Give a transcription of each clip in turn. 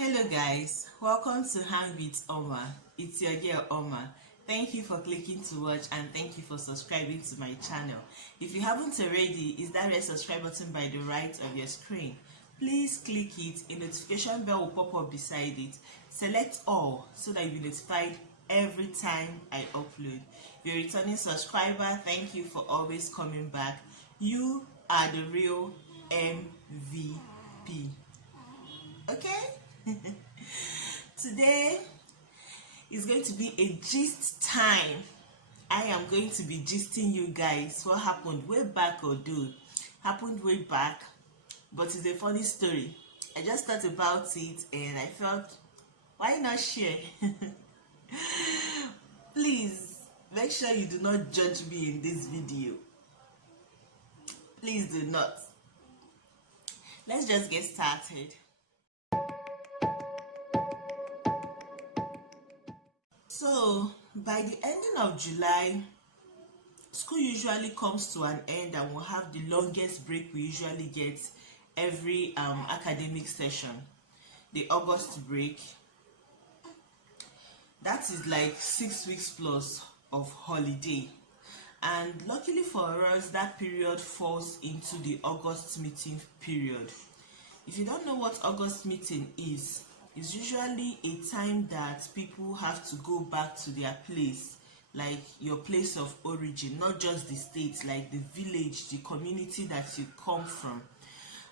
Hello guys, welcome to Hang with Oma. It's your girl Oma. Thank you for clicking to watch and thank you for subscribing to my channel. If you haven't already, is that red subscribe button by the right of your screen? Please click it, a notification bell will pop up beside it. Select all so that you'll be notified every time I upload. If you're a returning subscriber, thank you for always coming back. You are the real MVP. Okay? Today is going to be a gist time. I am going to be gisting you guys what happened way back, happened way back, but it's a funny story. I just thought about it and I felt, why not share? Please make sure you do not judge me in this video. Please do not. Let's just get started. So, by the ending of July, school usually comes to an end and we'll have the longest break we usually get every academic session, the August break. That is like 6 weeks plus of holiday. And luckily for us, that period falls into the August meeting period. If you don't know what August meeting is, it's usually a time that people have to go back to their place, like your place of origin, not just the state, like the village, the community that you come from,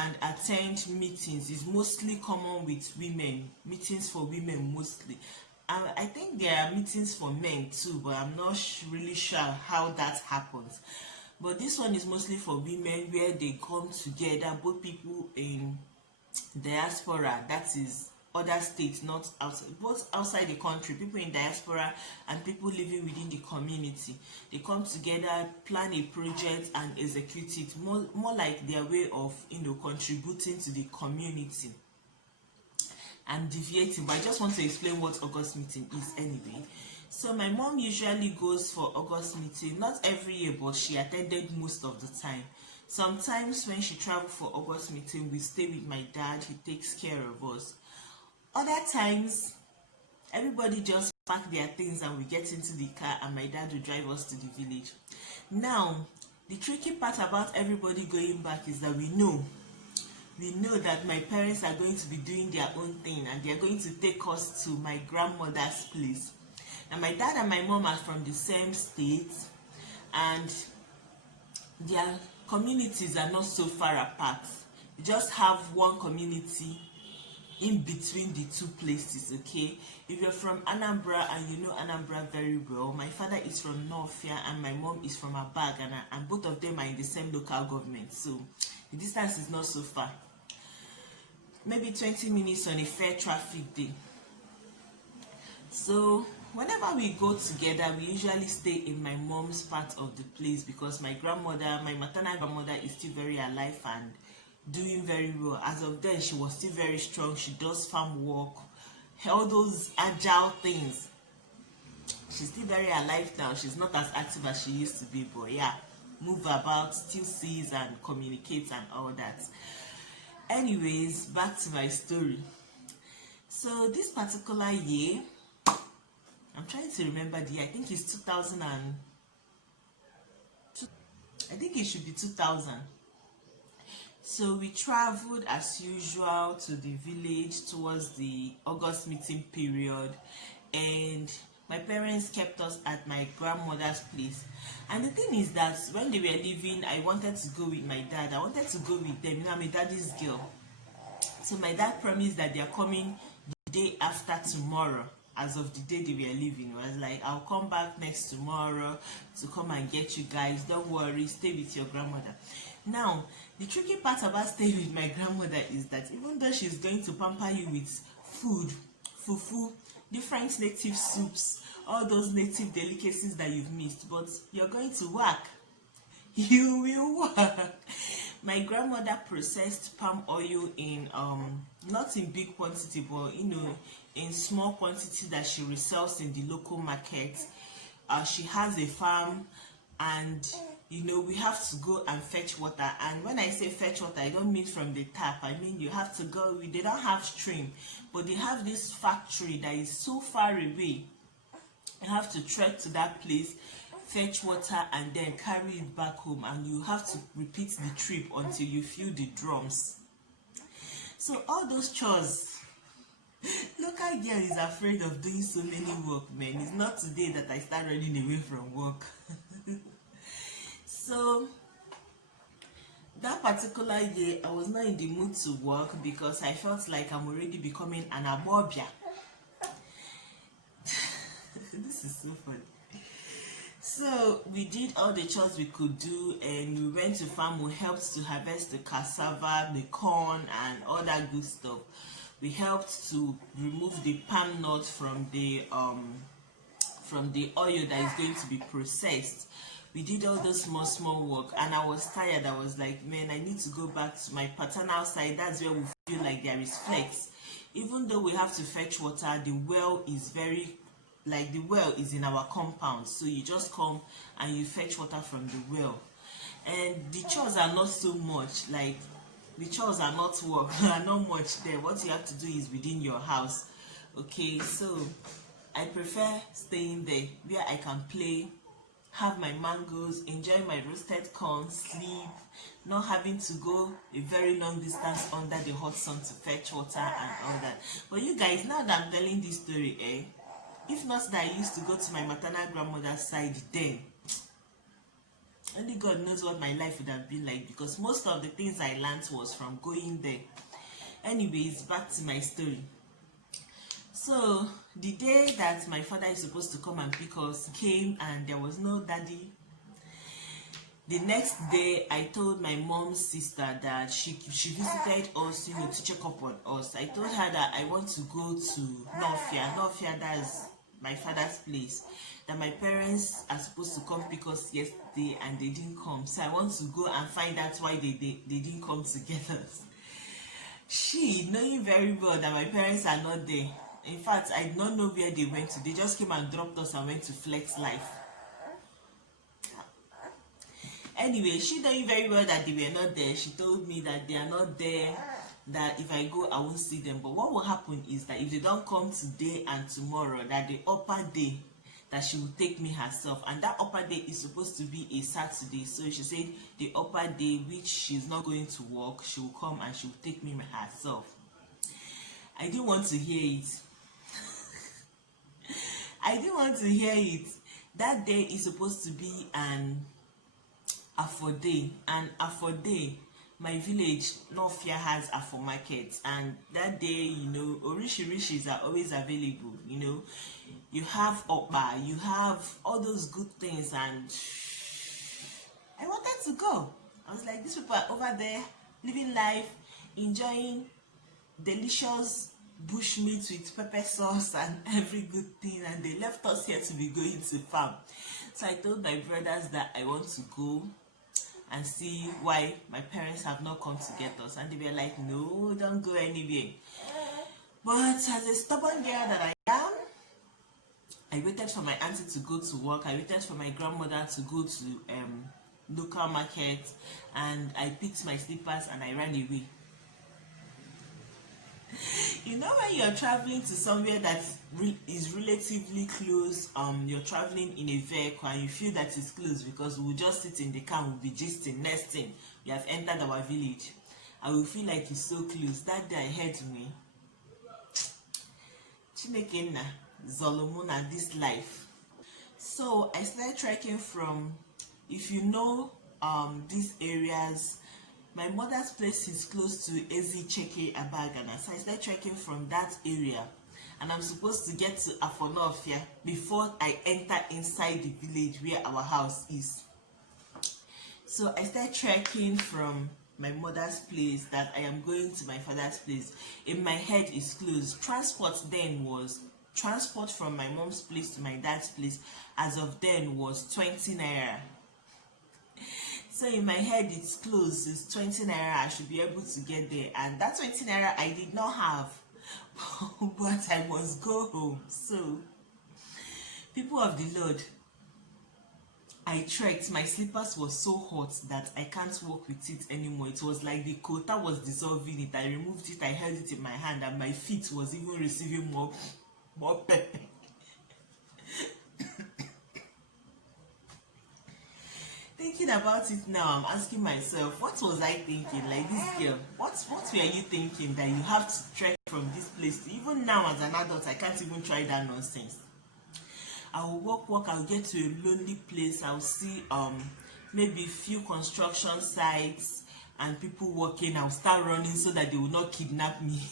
and attend meetings. Is mostly common with women, meetings for women mostly. I think there are meetings for men too, but I'm not really sure how that happens. But this one is mostly for women, where they come together, both people in diaspora, that is other states, not outside, both outside the country, people in diaspora and people living within the community. They come together, plan a project and execute it, more like their way of contributing to the community and deviating. But I just want to explain what August meeting is anyway. So my mom usually goes for August meeting, not every year, but she attended most of the time. Sometimes when she travel for August meeting, we stay with my dad, he takes care of us. Other times, everybody just pack their things and we get into the car and my dad will drive us to the village. Now, the tricky part about everybody going back is that we know that my parents are going to be doing their own thing and they are going to take us to my grandmother's place. Now, my dad and my mom are from the same state and their communities are not so far apart. You just have one community in between the two places, okay? If you're from Anambra and you know Anambra very well, my father is from Northia and my mom is from Abagana, and both of them are in the same local government, so the distance is not so far. Maybe 20 minutes on a fair traffic day. So whenever we go together, we usually stay in my mom's part of the place because my grandmother, my maternal grandmother, is still very alive and doing very well. As of then, she was still very strong. She does farm work, all those agile things. She's still very alive now. She's not as active as she used to be, but yeah, move about, still sees and communicates and all that. Anyways, back to my story. So this particular year, I'm trying to remember the year. I think it's 2000 and I think it should be 2000. So we traveled as usual to the village towards the August meeting period, and my parents kept us at my grandmother's place. And the thing is that when they were leaving, I wanted to go with my dad. I wanted to go with them. I'm a daddy's girl. So my dad promised that they are coming the day after tomorrow. As of the day they were leaving, I was like, I'll come back next tomorrow to come and get you guys. Don't worry, stay with your grandmother. Now, the tricky part about staying with my grandmother is that even though she's going to pamper you with food, fufu, different native soups, all those native delicacies that you've missed, but you're going to work. You will work. My grandmother processed palm oil in not in big quantity, but in small quantity that she resells in the local market. She has a farm and we have to go and fetch water. And when I say fetch water, I don't mean from the tap. I mean you have to go. They don't have stream, but they have this factory that is so far away. You have to trek to that place, fetch water, and then carry it back home, and you have to repeat the trip until you fill the drums. So all those chores, local girl is afraid of doing so many work, man. It's not today that I start running away from work. So that particular year, I was not in the mood to work because I felt like I'm already becoming an amobia. This is so funny. So we did all the chores we could do, and we went to farm. We helped to harvest the cassava, the corn, and all that good stuff. We helped to remove the palm nut from the oil that is going to be processed. We did all those small work, and I was tired. I was like, man, I need to go back to my paternal side. That's where we feel like there is flex. Even though we have to fetch water, the well is the well is in our compound, so you just come and you fetch water from the well. And the chores are not so much, like the chores are not work, are not much there. What you have to do is within your house. Okay, so I prefer staying there where I can play, have my mangoes, enjoy my roasted corn, sleep, not having to go a very long distance under the hot sun to fetch water and all that. But you guys, now that I'm telling this story, if not that I used to go to my maternal grandmother's side, then only God knows what my life would have been like, because most of the things I learned was from going there. Anyways, back to my story. So the day that my father is supposed to come and pick us came, and there was no daddy. The next day, I told my mom's sister that she visited us, to check up on us. I told her that I want to go to Northia, that's my father's place. That my parents are supposed to come pick us yesterday and they didn't come. So I want to go and find out why they didn't come together. She, knowing very well that my parents are not there. In fact, I did not know where they went to. They just came and dropped us and went to Flex Life. Anyway, she knowing very well that they were not there, she told me that they are not there, that if I go, I won't see them. But what will happen is that if they don't come today and tomorrow, that the upper day, that she will take me herself. And that upper day is supposed to be a Saturday. So she said the upper day, which she's not going to work, she will come and she will take me herself. I didn't want to hear it. I didn't want to hear it. That day is supposed to be an Afode, and Afode, my village, Northia, has Afo market, and that day, orishirishis are always available. You have Opa, you have all those good things, and I wanted to go. I was like, these people are over there living life, enjoying delicious bush meat with pepper sauce and every good thing, and they left us here to be going to farm. So I told my brothers that I want to go and see why my parents have not come to get us, and they were like, no, don't go anywhere. But as a stubborn girl that I am, I waited for my auntie to go to work. I waited for my grandmother to go to local market, and I picked my slippers and I ran away. When you're traveling to somewhere that is relatively close, you're traveling in a vehicle and you feel that it's close because we'll just sit in the car, we'll be gisting, next thing, we have entered our village. I will feel like it's so close. That day I heard me, Chinekena, Zolomona, this life. So I started trekking from, if you know these areas, my mother's place is close to Ezi Cheke Abagana, so I started trekking from that area, and I'm supposed to get to Afonofia before I enter inside the village where our house is. So I started trekking from my mother's place that I am going to my father's place. In my head is close. Transport then was, transport from my mom's place to my dad's place as of then was 20 naira. So in my head it's close, it's 20 naira, I should be able to get there. And that 20 naira I did not have, but I must go home. So, people of the Lord, I trekked. My slippers was so hot that I can't walk with it anymore. It was like the quota was dissolving it. I removed it, I held it in my hand, and my feet was even receiving more pepper. Thinking about it now, I'm asking myself, what was I thinking? Like, this girl, what were you thinking that you have to trek from this place to? Even now as an adult, I can't even try that nonsense. I will walk, I'll get to a lonely place, I'll see maybe few construction sites and people walking. I'll start running so that they will not kidnap me.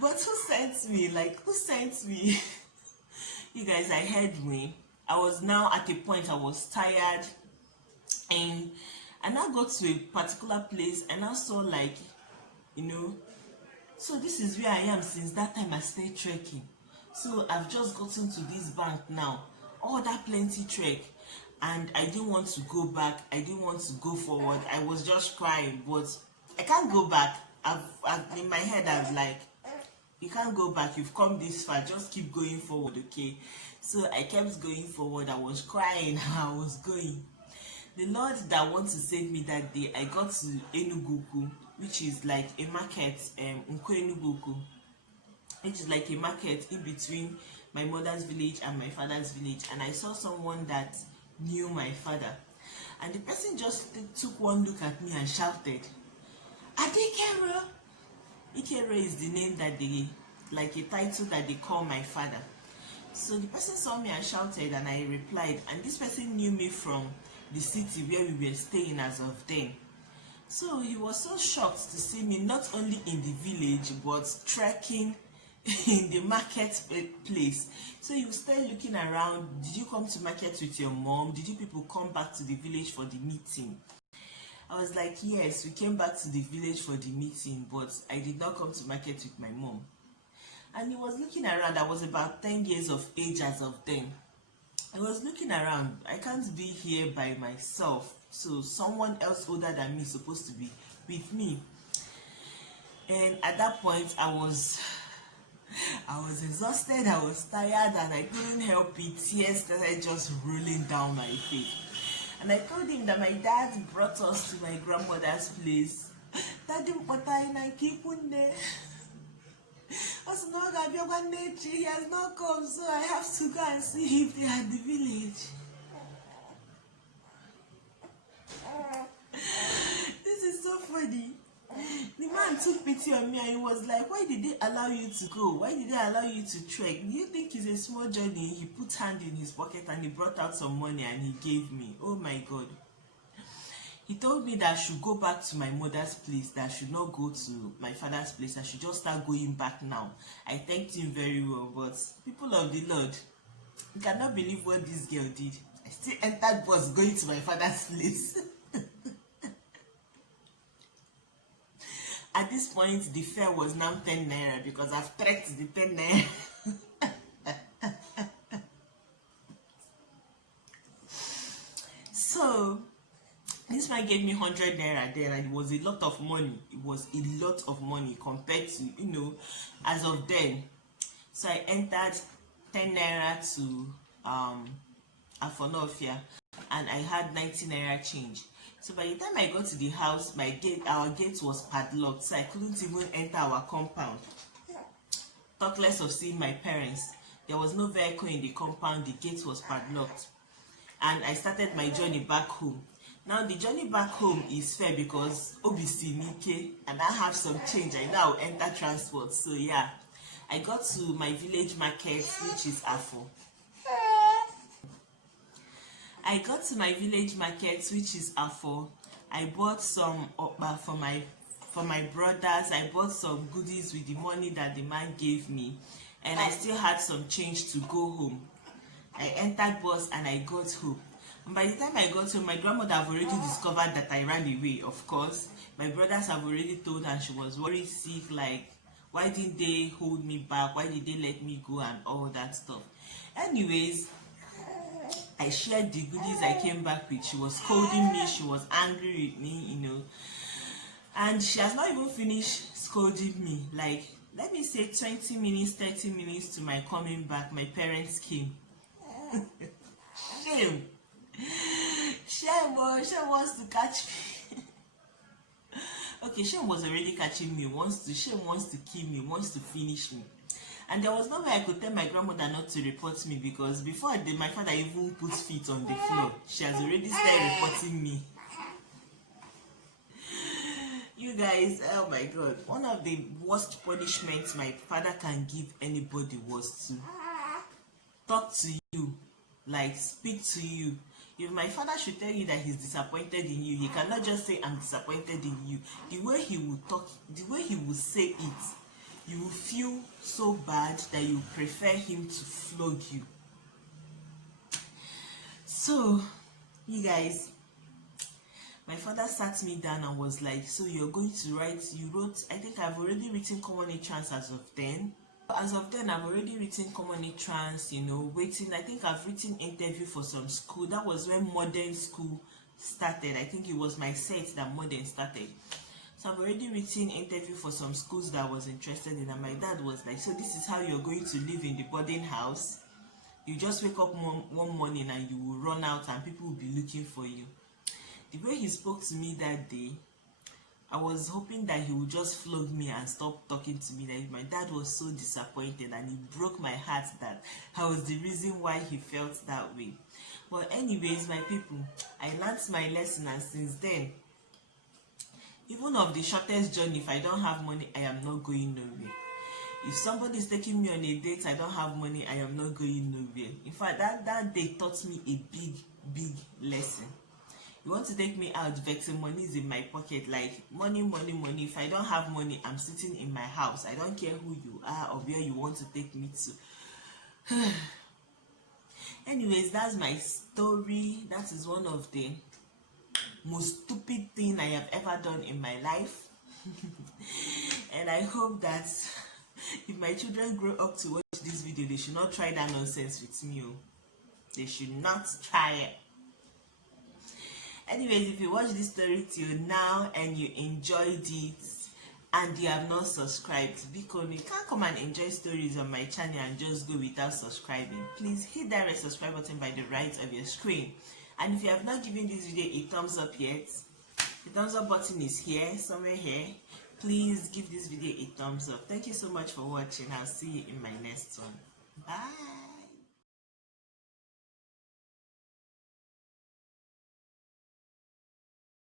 But who sent me? Like, who sent me? You guys, I heard me. I was now at a point, I was tired, and I now got to a particular place and I saw, like, so this is where I am since that time I started trekking. So I've just gotten to this bank now, all that plenty trek, and I didn't want to go back, I didn't want to go forward. I was just crying, but I can't go back. I've in my head I'm like, you can't go back, you've come this far, just keep going forward, okay? So I kept going forward. I was crying. I was going. The Lord that wants to save me that day, I got to Enugu, which is like a market, Enugu, which is like a market in between my mother's village and my father's village. And I saw someone that knew my father, and the person just took one look at me and shouted, "Adekero!" Ikero is the name that they, like a title that they call my father. So the person saw me and shouted, and I replied, and this person knew me from the city where we were staying as of then. So he was so shocked to see me not only in the village but trekking in the market place. So he was still looking around. Did you come to market with your mom? Did you people come back to the village for the meeting? I was like, yes, we came back to the village for the meeting, but I did not come to market with my mom. And he was looking around. I was about 10 years of age as of then. I was looking around. I can't be here by myself. So someone else older than me is supposed to be with me. And at that point, I was exhausted, I was tired, and I couldn't help it. Tears started just rolling down my face. And I told him that my dad brought us to my grandmother's place. Daddy, but I keep on there. He has not come, so I have to go and see if they are at the village. This is so funny. The man took pity on me and he was like, why did they allow you to go? Why did they allow you to trek? Do you think it's a small journey? He put hand in his pocket and he brought out some money and he gave me. Oh my God. He told me that I should go back to my mother's place, that I should not go to my father's place. I should just start going back now. I thanked him very well, but people of the Lord, you cannot believe what this girl did. I still entered bus going to my father's place. At this point, the fare was now 10 naira because I've trekked the 10 naira. So, this man gave me 100 naira there, and it was a lot of money. It was a lot of money compared to, as of then. So I entered 10 naira to Afonofia, and I had 90 naira change. So by the time I got to the house, our gate was padlocked, so I couldn't even enter our compound. Talk less of seeing my parents. There was no vehicle in the compound, the gate was padlocked. And I started my journey back home. Now the journey back home is fair because OBC Nike, and I have some change. I now enter transport. So yeah, I got to my village market, which is Afo. I got to my village market, which is Afo. I bought some for my brothers. I bought some goodies with the money that the man gave me, and I still had some change to go home. I entered bus and I got home. And by the time I got home, my grandmother have already discovered that I ran away, of course. My brothers have already told her she was very sick, like, why didn't they hold me back? Why did they let me go and all that stuff? Anyways, I shared the goodies I came back with. She was scolding me, she was angry with me, And she has not even finished scolding me. Like, let me say 20 minutes, 30 minutes to my coming back, my parents came. Shame. Shame, oh, Shame wants to catch me. Okay, Shame was already catching me. Shame wants to kill me, wants to finish me. And there was no way I could tell my grandmother not to report me, because before my father even puts feet on the floor, she has already started reporting me. You guys, oh my god, one of the worst punishments my father can give anybody was to talk to you, like speak to you. If my father should tell you that he's disappointed in you, he cannot just say I'm disappointed in you. The way he will talk, the way he will say it, you will feel so bad that you prefer him to flog you. So, you guys, my father sat me down and was like, so you're going to write, you wrote, I think I've already written common entrance as of then. As of then, I've already written common entrance, waiting. I think I've written interview for some school. That was when modern school started. I think it was my set that modern started. So I've already written interview for some schools that I was interested in, and my dad was like, so this is how you're going to live in the boarding house? You just wake up one morning and you will run out and people will be looking for you. The way he spoke to me that day, I was hoping that he would just flog me and stop talking to me. Like, my dad was so disappointed, and it broke my heart that I was the reason why he felt that way. But anyways, my people, I learned my lesson, and since then, even of the shortest journey, if I don't have money, I am not going nowhere. If somebody is taking me on a date, I don't have money, I am not going nowhere. In fact, that day taught me a big lesson. You want to take me out, vexing, money is in my pocket, like money. If I don't have money, I'm sitting in my house. I don't care who you are or where you want to take me to. Anyways, that's my story. That is one of the most stupid thing I have ever done in my life. And I hope that if my children grow up to watch this video, they should not try that nonsense with me. They should not try it. Anyways, if you watch this story till now and you enjoyed it and you have not subscribed, because you can't come and enjoy stories on my channel and just go without subscribing. Please hit that red subscribe button by the right of your screen. And if you have not given this video a thumbs up yet, the thumbs up button is here, somewhere here. Please give this video a thumbs up. Thank you so much for watching. I'll see you in my next one. Bye.